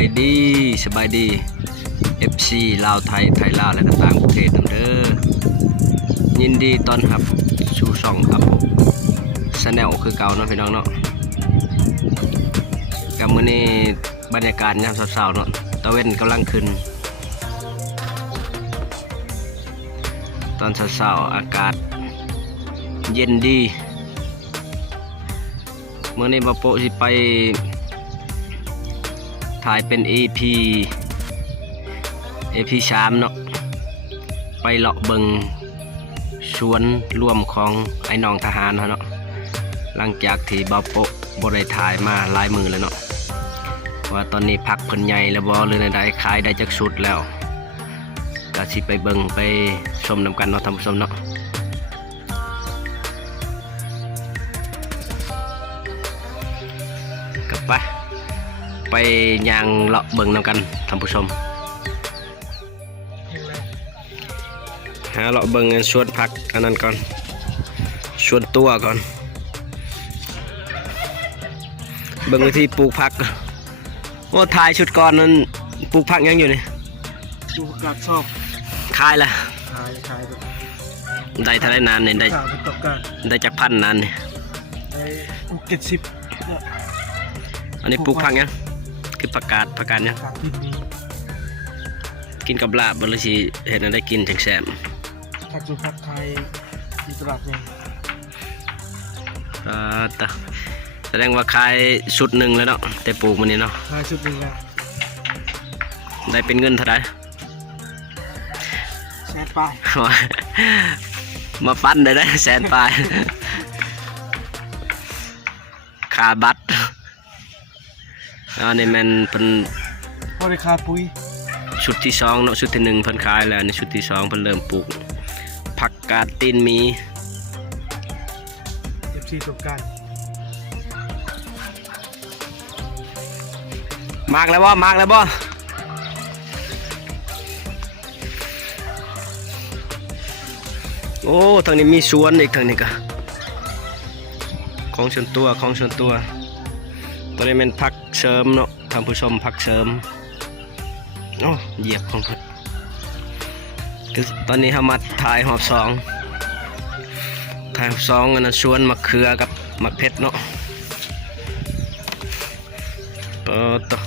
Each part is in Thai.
ายดีFC ลาวไทยลาวและก็ต่างประเทศเด้อยินดีต้อนรับสู่ช่องอัพชาแนลคือเก่าเนาะพี่น้องเนาะกับมื้อนี้บรรยากาศยามเช้าๆเนาะตะเว้นกำลังขึ้นตอนเช้าๆอากาศเย็นดีมื้อนี้บ่โปะสิไปถ่ายเป็น EP 3เนาะไปเลาะเบิงสวนรวมของไอ้น้องทหารเนาะหลังจากที่บ่โปะบ่ได้ถ่ายมาหลายมื้อแล้วเนาะว่าตอนนี้พักเพิ่นใหญ่แล้วบ่หรือใดขายได้จักสุดแล้วก็สิไปเบิงไปชมนำกันเนาะท่านผู้ชมเนาะกลับไปย่างเลาะเบิงนำกันท่านผู้ชมหาเลาะเบิงชวนพักอันนั้นก่อนชวนตัวก่อนเบิงวิธีปลูกผักโอ้ถ่ายชุดก่อนนั้นปลูกผักยังอยู่นี่ปลูกผักชอบขายละขายได้เท่าไรนานเนี่ยได้จากพันนานเนี่ยได้ปลูก70อันนี้ปลูกผักยังคือผักกาดยังกินกับลาบบริษีเห็นอะไรกินแฉมผักสุผักไทยที่ตลาดเนี่ยแต่แสดงว่าขายชุดหนึ่งแล้วเนาะแต่ปลูกมันนี่เนาะขายชุดหนึ่งแล้วได้เป็นเงินเท่าไหร่100,000 ปลายมาปั้นได้100,000 ปลายค่าบัตรอันนี้มันเป็นบริการปุ๋ยชุดที่2เนาะชุดที่1เพิ่นขายแล้วในชุดที่2เพิ่นเริ่มปลูกผักกาดตีนมี14สงกรานต์มากแล้วบ่โอ้ทางนี้มีสวนอีกทางนี้ก็ของส่วนตัวตัวนี้เป็นผักเสริมเนาะท่านผู้ชมผักเสริมโอ้เหยียบของเพิ่นคือตอนนี้เรามาถ่ายหอบ2อันนั้นสวนมะเขือกับมะเพ็ดเนาะต่อ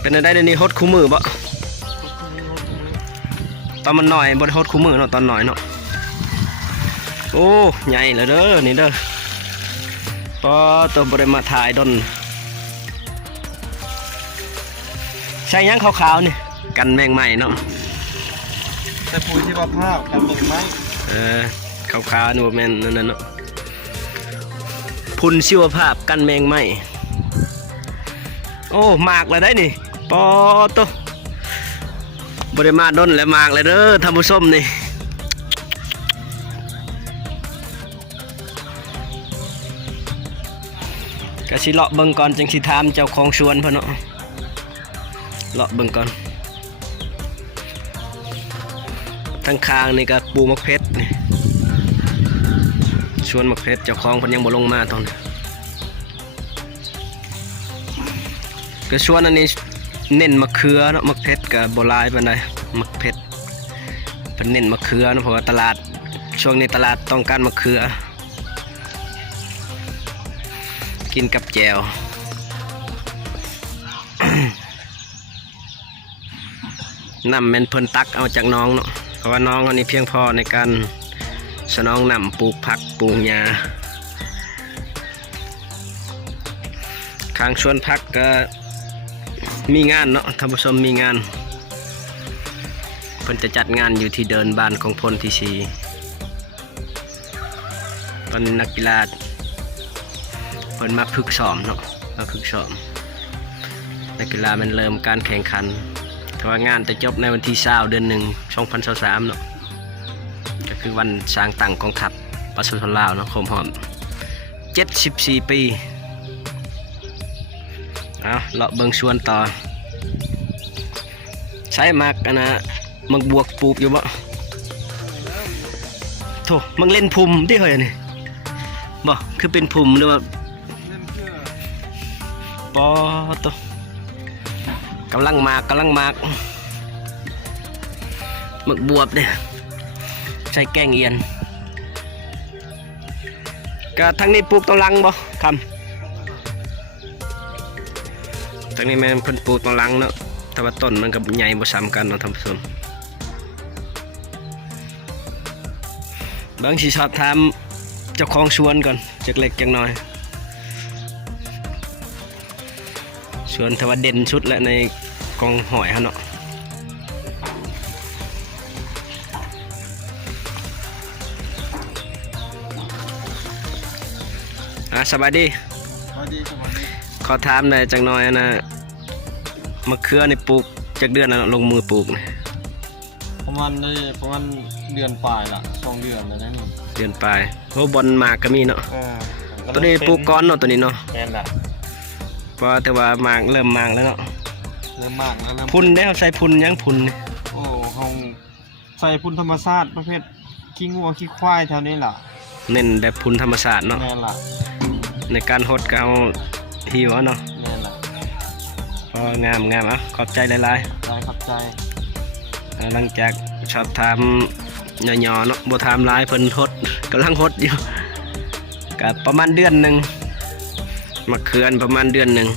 เป็นอะไรเดี๋ยวนี้ฮดคู่มือบ่ตอนมันหน่อยบ่ได้ฮดคู่มือเนาะตอนหน่อยเนาะโอ้ใหญ่เลยเด้อนี่เด้อตัวบ่ได้มาถ่ายดนใช้ยังขาวๆนี่กันแมงไหม้เนาะแต่ปุ๋ยที่ว่าผ้ากันแมงไหม้ขาวๆนี่บ่แม่นนั่นเนาะพุ่นชีวภาพกันแมงไหม้โอ้มากเลยได้นี่ตัวบ่ได้มาดนแล้วมากเลยเด้อท่านผู้ชมนี่ก็สิเลาะเบิ่งก่อนจังสิถามเจ้าของสวนเพิ่นเนาะเลาะเบิ่งก่อนทางข้างนี่ก็ปลูกมะเพ็ดนี่สวนมะเพ็ดเจ้าของเพิ่นยังบ่ลงมาตอนนี้ก็สวนอันนี้เน้นมะเขือเนาะมะเพ็ดก็บ่หลายปานใดมะเพ็ดเพิ่นเน้นมะเขือเนาะเพราะว่าตลาดช่วงนี้ตลาดต้องการมะเขือกินกับแจ่ว น้ำเป็นเพิ่นตักเอาจากน้องเนาะเพราะว่าน้องอันนี้เพียงพอในการสนองน้ำปลูกผักปลูกหญ้าข้างสวนผักก็มีงานเนาะท่านผู้ชมมีงานเพิ่นจะจัดงานอยู่ที่เดินบ้านของพลที่4ตอนนักกีฬาเพิ่นมาฝึกซ้อมเนาะนักกีฬามันเริ่มการแข่งขันแต่ว่างานจะจบในวันที่20 เดือน 1 2023เนาะก็คือวันสร้างตั้งกองทัพประชาชนลาวเนาะครบรอบ74 ปีเลาะเบิ่งสวนต่อใช้มากอันนะมักบวกปลูกอยู่บ่โธ่มักเล่นพุ่มดิเฮ้ยนี่บ่คือเป็นพุ่มหรือว่าตัว ำลังมากหมึกบวบเนี่ยใช้แกงเอียนก็ทั้งนี้ปลูกต้นลังบ่คำทั้งนี้แม่นเพิ่นปลูกต้นลังเนาะแต่ว่าต้นมันกับใหญ่บ่ซ้ำกันเนาะท่านผู้ชมบางสิสอบถามเจ้าของสวนก่อนจักเล็กจักน้อยสวนทว่าเด่นสุดและในกองหอยฮะเนาะสวัสดี สวัสดี ขอถามได้จังน้อยนะมะเขือในปลูกจากเดือนนะลงมือปลูกนะ ประมาณเดือนปลายละ2 เดือนแล้วนะนี่ เดือนปลายเพราะบอลหมากก็มีเนาะ ตัวนี้ปลูกก้อนเนาะตัวนี้เนาะ แม่นละ เพราะแต่ว่าหมากเริ่มหมากแล้วเนาะ เริ่มมากแล้ว พุ่นได้เขาใส่พุ่นยังพุ่นนี่ โอ้เฮาใส่พุ่นธรรมชาติประเภทขี้งัวขี้ควายแถวนี้ล่ะ เน้นแบบพุ่นธรรมชาติเนาะ แม่นละ ในการหดก็เอาหิวเอาเนาะ แม่นละ พองามอ่ะขอบใจหลาย ได้ขอบใจ ๆหลังจากชอบทำย่อๆเนาะบ่ทำหลายเพิ่นหดกำลังหดอยู่ก็ประมาณเดือนหนึงมะเขือประมาณเดือนหนึง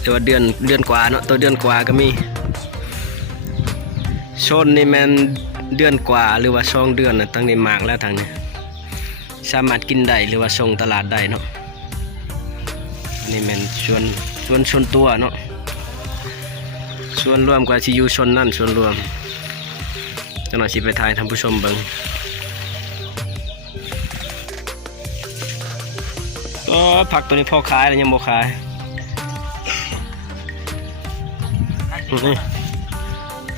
หรือว่าเดือนกว่าเนาะตัวเดือนกว่าก็มีโซนนี่แม่นเดือนกว่าหรือว่า2 เดือนน่ะตั้งนี้หมากแล้วทางนี้สามารถกินได้หรือว่าส่งตลาดได้เนาะอันนี้แม่นชวนตัวเนาะส่วนรวมกว่าสิอยู่ชนนั่นส่วนรวมจังหน่อยสิไปถ่ายท่านผู้ชมเบิ่งผักตัวนี้พอขายแล้วยังบ่ขายนี่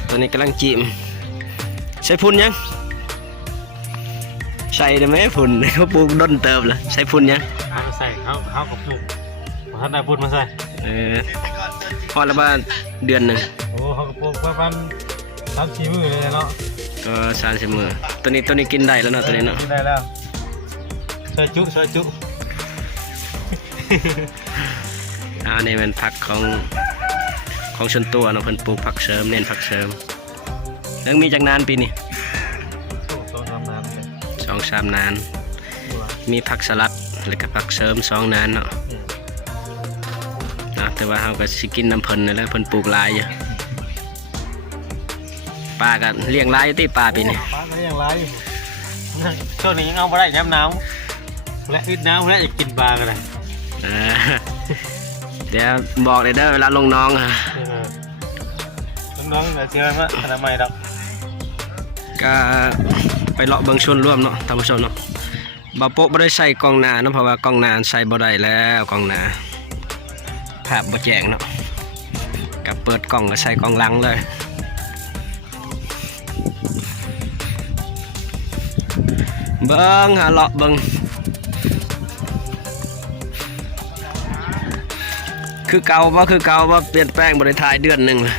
ตัวนี้กำลังจิ้มใส่พุ่นยังใส่ได้ไหมพุ่นเขาปลูกด้นเติบเลยใส่พุ่นยัง เอาใส่เขากับปลูกท่านได้พุ่นมาใส่ พอละบ้านเดือนหนึ่ง โอ้เขากับปลูกประมาณ3-4 มื้อเลยเนาะ ก็30 มื้อตัวนี้กินได้แล้วเนาะตัวนี้เนาะ กินได้แล้วซอยจุ อันนี้เป็นผักของชนตัวเนาะเพิ่นปลูกผักเสริมเน้นผักเสริมแล้วมีจากนานปีนี้ 2-3 น้ำเลย 2-3 นานมีผักสลัดแล้วก็ผักเสริม2 นานเนาะแต่ว่าเฮาก็สิกินน้ำเพิ่นนั่นแหละเพิ่นปลูกหลายอยู่ปลาก็เลี้ยงหลายอยู่ที่ปลาปีนี้ ปลาก็ยังไรช่วงนี้ยังเอาบ่ได้น้ำหนาวและอึดน้ำและอยากกินปลากันเลย เดี๋ยวบอกเลยเด้อเวลาลงน้องอะ น้องๆเชื่อว่าอนามัยดอก ก็ไปเลาะเบิ่งชวนร่วมเนาะท่านผู้ชมเนาะบ่โป๊ะบ่ได้ใส่กล้องหน้าเนาะเพราะว่ากล้องหน้าใส่บ่ได้แล้วกล้องหน้าภาพบ่แจ้งเนาะก็เปิดกล้องก็ใส่กล้องหลังเลยเบิ่งหาเลาะเบิ่งคือเก่าบ่เปลี่ยนแปลงบ่ได้ถ่ายเดือนหนึงเลย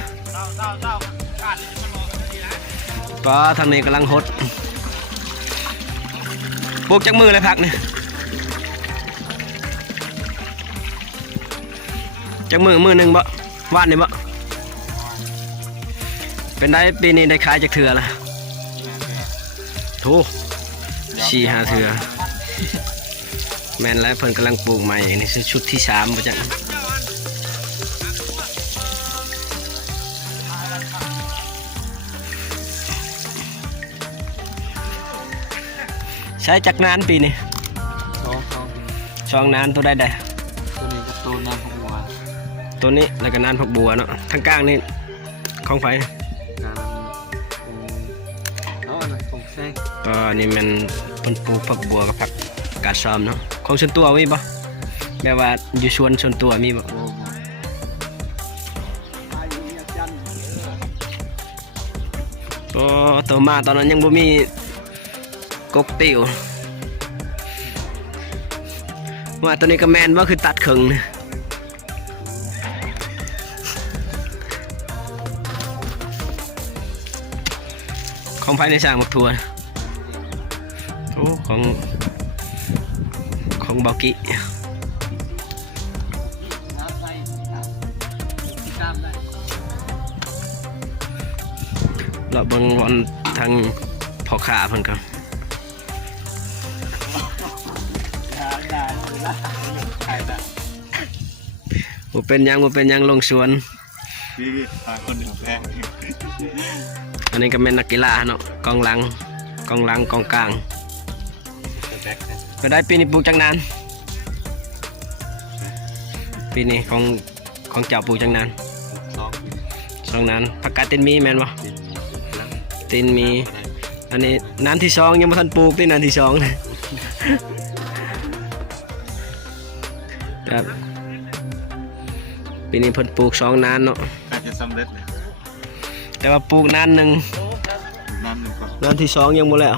ปลาทางนี้กำลังหดปลูกจากมือเลยผักนี่จากมือหนึ่งบ่ว่านนี่บ่เป็นได้ปีนี้ได้ขายจากเถื่อละโธ่4-5 เถื่อแม่นแล้วเพิ่นกำลังปลูกใหม่นี่คือชุดที่3บ่จังใช้จักนานปีนี่2 นานตัวได้ ตัวนี้ก็ตัวน้ำของวัว ตัวนี้แล้วก็นานผักบัวเนาะทางกลางนี่ของไฟ ของแซง ก็นี่มันเป็นปลูกผักบัวกับผักกาดซ้อมเนาะของชนตัวมีบ่แบบว่าอยู่ชวนชนตัวมีบ่ตัวมาตอนนั้นยังบ่มีกกติวว่าตัวนี้ก็แมนว่าคือตัดครึ่งนะของไฟในสร้างมักทัวโอ้ของเบากิ เราเบิ่งวันทางพ่อค้าเพิ่นก่อนบ่เป็นหยังลงสวน พี่พาคนหนึ่งแพง อันนี้ก็เป็นนักกีฬาเนาะกองหลังกองกลางก็ได้ปีนี้ปลูกจังนานปีนี้ของเจ้าปลูกจังนานสองนานผักกาดตีนมีแม่นบ่ตีนมีอันนี้นานที่สองยังบ่ทันปลูกที่นานที่สองครับปีนี้เพิ่นปลูกสองนานเนาะ การจะสำเร็จเลย แต่ว่าปลูกนานหนึ่ง น้ำหนึ่งก่อน นานที่สองยังบ่แล้ว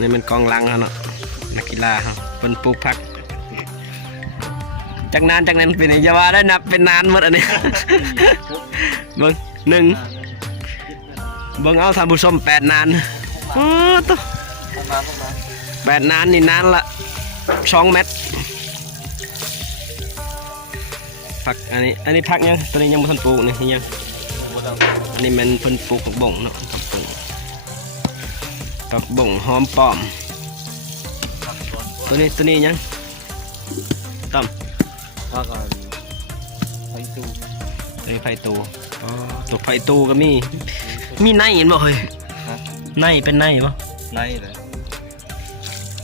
นี่มันกองหลังเขาเนาะนักกีฬาเขาเป็นปลูกผักจากนานเป็นอย่าว่าได้นับเป็นนานหมดอันนี้ เบิ่งหนึ่งเบิ่งเอาท่านผู้ชม8 นานโอ้ตัว8 นานนี่นานละ2 เมตรผักอันนี้ผักยังตัวนี้ยังไม่ทันปลูกนี่ยังอันนี้มันเพิ่นปลูกผักบ่งเนาะผักบ่งหอมป้อมตัวนี้ยังต้อม ว่าก่อนไปดู ไฟตูอ๋อตัวไฟตูก็มีในเห็นบ่เฮ้ยในเป็นในบ่ ไล่เลย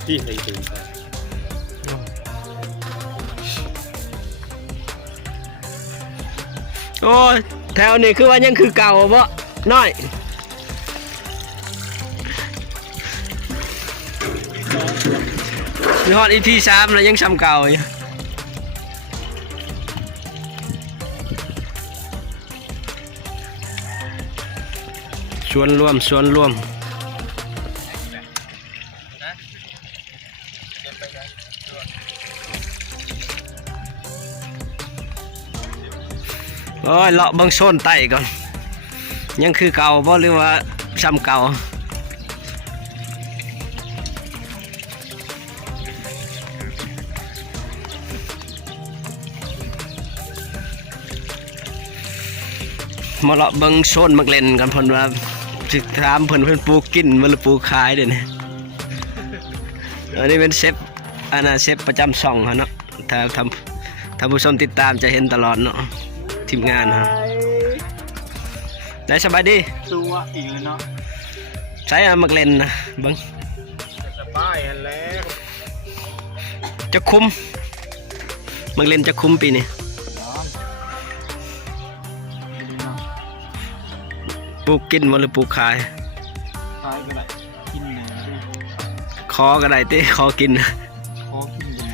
ที่ไปดูไป โอ้ยแถวนี้คือว่ายังคือเก่าบ่น้อยมีฮอด EP 3แล้วยังซ้ำเก่าอยู่ชวนร่วมโอ้ยเลาะเบิ่งโซนไต่ก่อนยังคือเก่าบ่หรือว่าซ้ำเก่ามาเลาะเบิ่งโซนมักเล่นกันเพิ่นว่าสิถามเพิ่นปลูกกินบ่หรือปลูกขายเด้นี่อันนี้เป็นเชฟเชฟประจำช่องเขาเนาะถ้าผู้ชมติดตามจะเห็นตลอดเนาะทีมงานฮะได้สบายดี ตัวอีกเลยเนาะ ใช้มักเล่นนะเบิ่ง สบายแล้ว จะคุ้มมักเล่นจะคุ้มปีนี้ปลูกกินบ่หรือปลูกขาย ตายก็ได้กินเนื้อ คอก็ได้ติคอกิน โอ้กินเนื้อ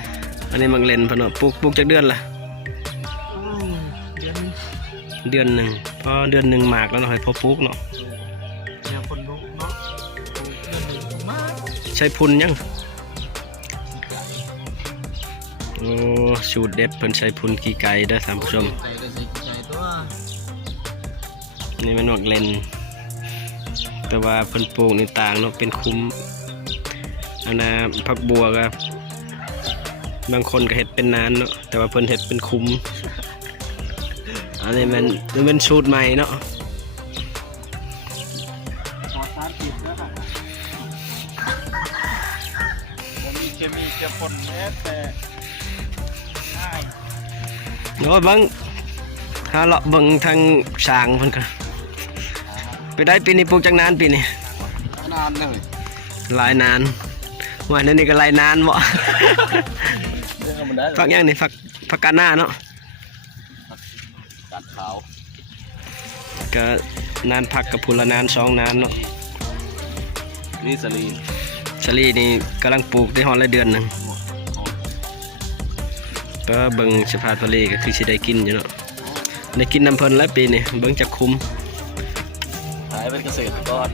อันนี้มักเล่นเพิ่นเนาะปลูกจักเดือนละเดือนหนึ่งพอเดือนหนึ่งหมากแล้วเนาะให้พอปลูกเนาะ เดี๋ยวคนลุกเนาะเดือนหนึ่งมาก ใช้พุ่นยังโอ้สูตรเด็ดเพิ่นใช้พุ่นขี้ไก่เด้อท่านผู้ชม ใจก็ใส่ใจตัว นี่มันมักเล่นแต่ว่าเพิ่นปลูกนี่ต่างเนาะเป็นคุ้มอันน่ะผักบัวก็บางคนก็เฮ็ดเป็นนานเนาะแต่ว่าเพิ่นเฮ็ดเป็นคุ้มอันนี้มันเป็นสูตรใหม่เนาะ ขอสารติดแล้วค่ะผมมีเคมีจะปนแม้แต่ง่าย โอ้ยเบิ่งหาเลาะเบิ่งทางสร้างเพิ่นก็ไปได้ปีนี้ปลูกจักนานปีนี้ นานเลย หลายนานว่านั่นนี่ก็หลายนานบ่ ฝักยังนี่ฝักกาดหน้าเนาะ กัดขาว ก็นานพักกับพูละนาน2 นานเนาะ นี่สลี ชะลีนี่กำลังปลูกได้ฮอดละเดือนหนึงก็เบิ่งสภาพทะเลก็คือสิได้กินอยู่เนาะได้กินน้ำเพิ่นแล้วปีนี้เบิ่งจักคุ้ม ขายเป็นเกษตรกร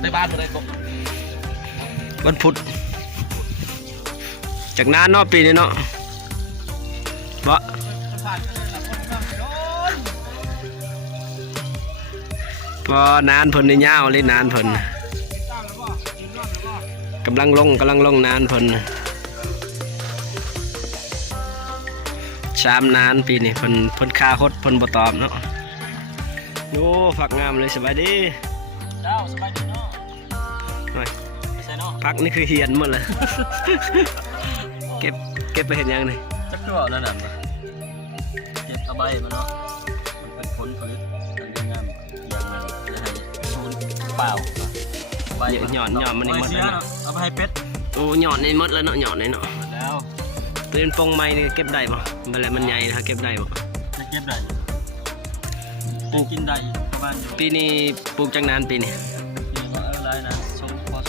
ในบ้านมาได้ก็ วันพุธจากนานเนาะปีนี้เนาะบ่ พอนานเพิ่นนี่ยาวเลยนานเพิ่นกำลังลงนานเพิ่นชามนานปีนี้เพิ่นคาฮดเพิ่นบ่ตอบเนาะโอ้ผักงามเลยสบายดี เจ้าสบายดีเนาะ หน่อย ใช่เนาะ ผักนี่คือเหียนหมดเลย เก็บไปเห็นยังนี่ จักตัวนั่นน่ะเก็บเอาใบมันเนาะมันเป็นผลผลิตอันดีงามอย่างนึงจะให้ชูนเปล่าใบ หย่อนมันนี่หมด เสี แล้ ยว เนาะ เอาไปให้เป็ด โอ้หย่อนนี่หมดแล้วเนาะหย่อนนี่เนาะ แล้ว ตัวเป็นปงไม้นี่เก็บได้ป่ะเวลามันใหญ่ถ้าเก็บได้ป่ะ จะเก็บได้ปลูกกินได้ประมาณอยู่ ปีนี้ปลูกจังนานปีนี้ ปีว่าอะไรนะสมพอ 1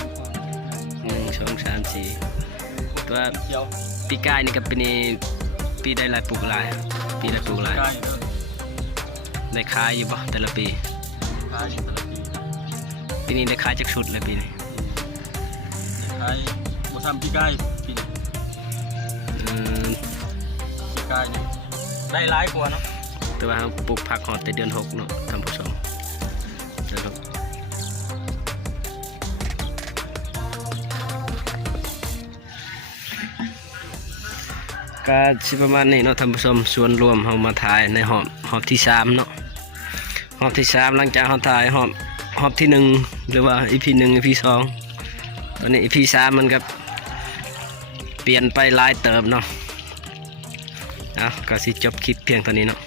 2 3 4ตัว เขียว ปีกายนี่กับปีนี้ปีได้หลายปลูกหลายปีได้ปลูกหลาย ใกล้เด้อ ได้ขายอยู่ป่ะแต่ละปี ขายแต่ละปี ปีนี้ได้ขายจากชุดเลยปีนี้ ขายบ่ซ้ำปีใกล้ปีนี้ อืม ปีใกล้นี่ได้หลายกว่าเนาะ แต่ว่าเราปลูกผักหอดแต่เดือน6เนาะท่านผู้ชมเดือน6ก็สิประมาณนี้เนาะท่านผู้ชมส่วนรวมเรามาถ่ายในหอบที่3เนาะหอบที่3หลังจากเราถ่ายหอบที่1หรือว่า EP 1 EP 2ตอนนี้ EP 3มันก็เปลี่ยนไปหลายเติมเนาะก็สิจบคลิปเพียงเท่านี้เนาะ